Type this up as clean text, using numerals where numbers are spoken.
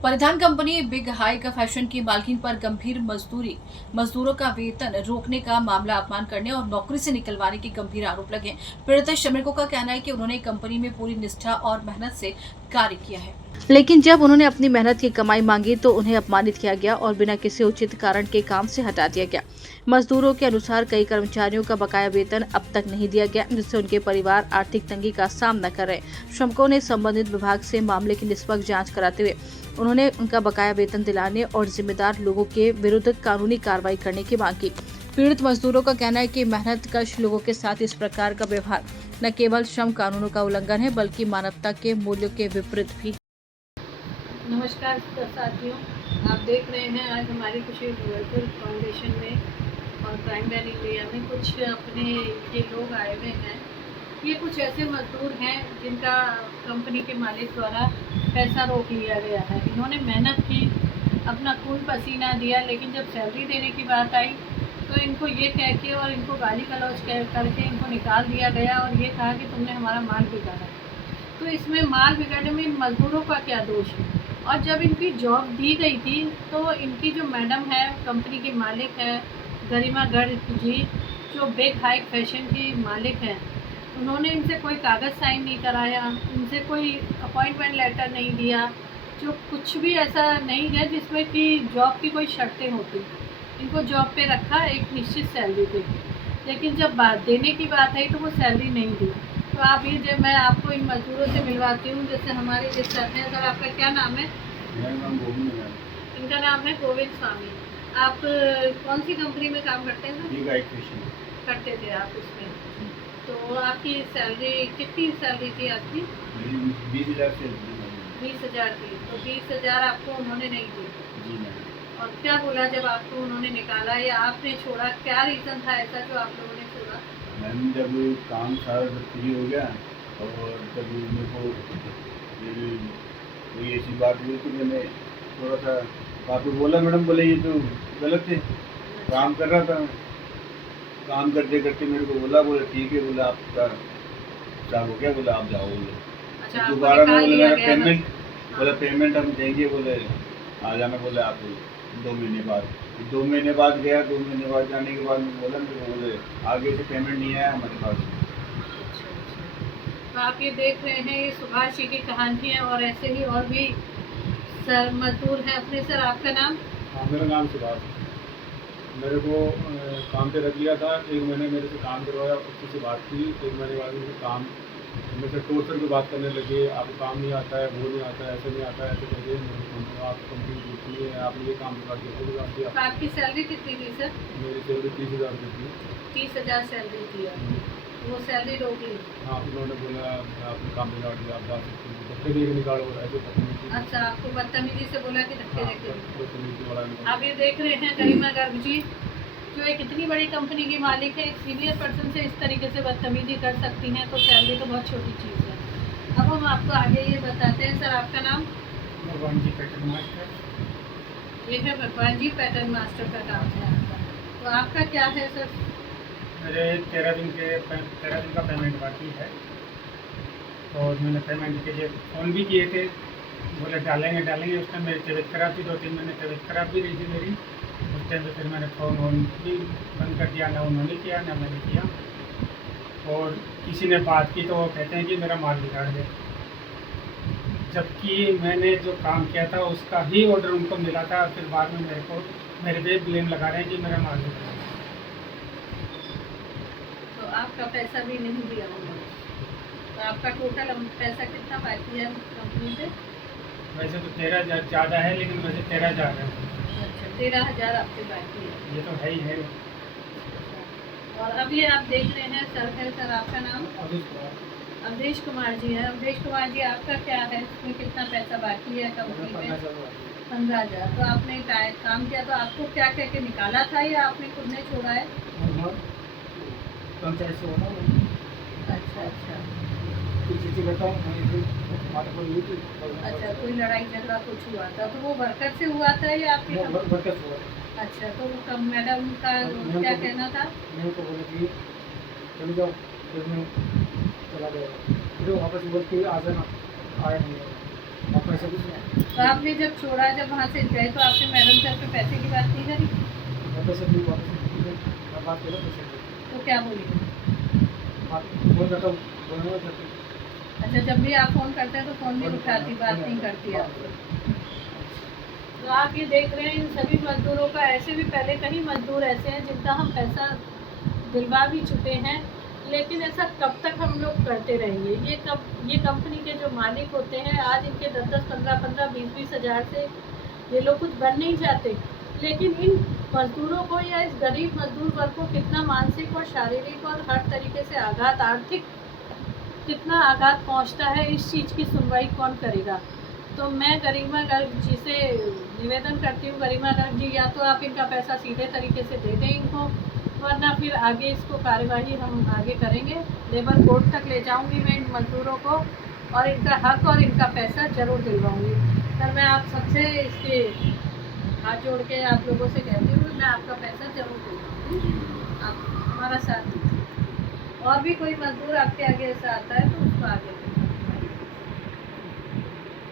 परिधान company big hike fashion की मालकिन पर गंभीर मजदूरों का वेतन रोकने का मामला, अपमान करने और नौकरी से निकलवाने के गंभीर आरोप लगे। पीड़ित श्रमिकों का कहना है कि उन्होंने कंपनी में पूरी निष्ठा और मेहनत से कार्य किया है, लेकिन जब उन्होंने अपनी मेहनत की कमाई मांगी तो उन्हें अपमानित किया गया और बिना किसी उचित कारण के काम से हटा दिया गया। मजदूरों के अनुसार कई कर्मचारियों का बकाया वेतन अब तक नहीं दिया गया, जिससे उनके परिवार आर्थिक तंगी का सामना कर रहे। श्रमिकों ने संबंधित विभाग से मामले की निष्पक्ष जांच कराते हुए उन्होंने उनका बकाया वेतन दिलाने और जिम्मेदार लोगों के विरुद्ध कानूनी कार्रवाई करने की मांग की। पीड़ित मजदूरों का कहना है कि मेहनतकश लोगों के साथ इस प्रकार का व्यवहार न केवल श्रम कानूनों का उल्लंघन है, बल्कि मानवता के मूल्यों के विपरीत भी। नमस्कार साथियों, आप देख रहे हैं आज हमारी खुशी वेलफेयर फाउंडेशन में और क्राइम बैन इंडिया में कुछ अपने ये लोग आए हुए हैं। ये कुछ ऐसे मजदूर हैं जिनका कंपनी के मालिक द्वारा पैसा रोक लिया गया है। इन्होंने मेहनत की, अपना खून पसीना दिया, लेकिन जब सैलरी देने की बात आई तो इनको ये कह के और इनको गाली गलौज करके इनको निकाल दिया गया और ये कहा कि तुमने हमारा माल बिगाड़ा। तो इसमें माल बिगाड़ने में इन मजदूरों का क्या दोष है? और जब इनकी जॉब दी गई थी तो इनकी जो मैडम है, कंपनी की मालिक है गरिमा गर्ग जी, जो बिग हाइक फैशन की मालिक हैं, उन्होंने इनसे कोई कागज़ साइन नहीं कराया, इनसे कोई अपॉइंटमेंट लेटर नहीं दिया, जो कुछ भी ऐसा नहीं है जिसमें कि जॉब की कोई शर्तें होती। इनको जॉब पे रखा एक निश्चित सैलरी पे, लेकिन जब बात देने की बात आई तो वो सैलरी नहीं दी। तो आप ये जब मैं आपको इन मजदूरों से मिलवाती हूँ, जैसे हमारे जिस सर हैं। सर, आपका क्या नाम है? मेरा नाम गोविंद है। इनका नाम है गोविंद स्वामी। आप कौन सी कंपनी में काम करते हैं? बिग हाइक फैशन करते थे आप उसमें। तो आपकी सैलरी कितनी सैलरी थी आपकी? मेरी 20,000 से 20,000 थी। तो 20,000 आपको उन्होंने नहीं दी। जी मैम। और क्या बोला जब आपको उन्होंने निकाला या आपने छोड़ा? क्या रीज़न था ऐसा जो आप लोगों ने छोड़ा? मैम जब काम सारा जब फ्री हो गया और जब मेरे को ये कोई ऐसी बात हुई तो मैंने थोड़ा सा काफ़ी बोला। मैडम बोले ये तो गलत है, काम कर रहा था, काम करते करते मेरे को बोले ठीक है, बोला आपका क्या हो गया, बोला आप जाओ, बोले अच्छा, दोबारा मैं बोले मेरा गया पेमेंट, हाँ। बोला पेमेंट हम देंगे, बोले आ जाना, बोले आप 2 महीने बाद। 2 महीने बाद गया, 2 महीने बाद जाने के बाद मैं बोला तो बोले आगे से पेमेंट नहीं आया हमारे पास। तो आप ये देख रहे हैं, ये सुभाष जी की कहानी है और ऐसे ही और भी सर मजदूर हैं अपने। सर, आपका नाम? हाँ, मेरा नाम सुभाष है। मेरे को काम पे रख लिया था, 1 महीने मेरे से काम करवाया, उससे से बात की। 1 महीने बाद मुझे काम मेरे से टोर्चर की बात करने लगे, आपको काम नहीं आता है, वो नहीं आता है, ऐसे नहीं आता है, ऐसे करके आप कंपनी दूसरी है, आपने ये काम बिगाड़ दिया, वो बिगाड़ दिया। तो आपकी सैलरी कितनी थी सर? मेरी सैलरी 30,000 रुपये थी। 30,000 सैलरी थी। वो सैलरी रोक ली? हाँ, उन्होंने बोला आपने काम बिगाड़ दिया, आप जा सकते हो, धक्के दे के निकालो, ऐसे बदतमीजी। अच्छा, आपको बदतमीजी से बोला कि धक्के हाँ, देके? बदतमीजी वाला आप ये देख रहे हैं गरिमा गर्ग जी, जो एक इतनी बड़ी कंपनी की मालिक है, एक सीनियर पर्सन से इस तरीके से बदतमीजी कर सकती हैं, तो सैलरी तो बहुत छोटी चीज़ है। अब हम आपको आगे ये बताते हैं। सर, आपका नाम? भगवान जी पैटर्न मास्टर। ये है भगवान जी पैटर्न मास्टर का काम है आपका। तो आपका क्या है सर? मेरे 13 दिन का पेमेंट बाकी है और मैंने पेमेंट के लिए फ़ोन भी किए थे, बोले डालेंगे। उस टाइम मेरी तबीयत खराब थी, 2-3 महीने तबीयत खराब भी रही थी मेरी। उस टाइम पे फिर मैंने फ़ोन भी बंद कर दिया, ना उन्होंने किया ना मैंने किया। और किसी ने बात की तो वो कहते हैं कि मेरा माल बिगाड़ गया, जबकि मैंने जो काम किया था उसका ही ऑर्डर उनको मिला था। फिर बाद में मेरे पे ब्लेम लगा रहे हैं कि मेरा माल बिगाड़ गया। तो आपका पैसा भी नहीं दिया उन्होंने। तो आपका टोटल पैसा कितना बाकी है कंपनी से? वैसे तो 13,000 ज़्यादा है, लेकिन वैसे 13,000 है। अच्छा, 13,000 आपके बाकी है। ये तो है ही है। और अभी आप देख रहे हैं सर है। सर, आपका नाम? अवधेश कुमार जी है। अवधेश कुमार जी, आपका क्या है, इसमें कितना पैसा बाकी है कंपनी में? 15,000। तो आपने काम किया तो आपको क्या कह के निकाला था या आपने खुद ने छोड़ा है? अच्छा अच्छा। अच्छा, कोई लड़ाई झगड़ा कुछ हुआ था तो वो वर्कर से हुआ था या आपके? अच्छा, तो वो मैडम का क्या कहना था? चले जाओ, फिर मैं चला गया, फिर वापस बोल के आ जाना, आया नहीं। और पैसे कुछ नहीं। तो आपने जब छोड़ा, जब वहाँ से गए तो आपने मैडम सर पे पैसे की बात नहीं करी? और पैसे नहीं, मैं बात करो पैसे की। तो क्या बोली? बात बोल रहा था, बोलना चाहती। अच्छा, जब भी आप फ़ोन करते हैं तो फ़ोन नहीं उठाती, बात नहीं करती आप। तो आप ये देख रहे हैं इन सभी मजदूरों का। ऐसे भी पहले कई मजदूर ऐसे हैं जिनका हम पैसा दिलवा भी चुके हैं, लेकिन ऐसा कब तक हम लोग करते रहेंगे? ये कंपनी के जो मालिक होते हैं, आज इनके 10-10, 15-15, 20-20 हज़ार से ये लोग कुछ बन नहीं जाते, लेकिन इन मजदूरों को या इस गरीब मजदूर वर्ग को कितना मानसिक और शारीरिक और हर तरीके से आघात, आर्थिक कितना आघात पहुंचता है, इस चीज़ की सुनवाई कौन करेगा? तो मैं गरिमा गर्ग जी से निवेदन करती हूँ, गरिमा गर्ग जी, या तो आप इनका पैसा सीधे तरीके से दे दें इनको, वरना फिर आगे इसको कार्यवाही हम आगे करेंगे। लेबर कोर्ट तक ले जाऊंगी मैं इन मजदूरों को, और इनका हक और इनका पैसा ज़रूर दिलवाऊंगी। सर, मैं आप सबसे इसके हाथ जोड़ के आप लोगों से कहती हूँ कि मैं आपका पैसा ज़रूर दिलवाऊंगी, आप हमारा साथ दीजिए। और भी कोई मजदूर आपके आगे ऐसा आता है तो उसको आगे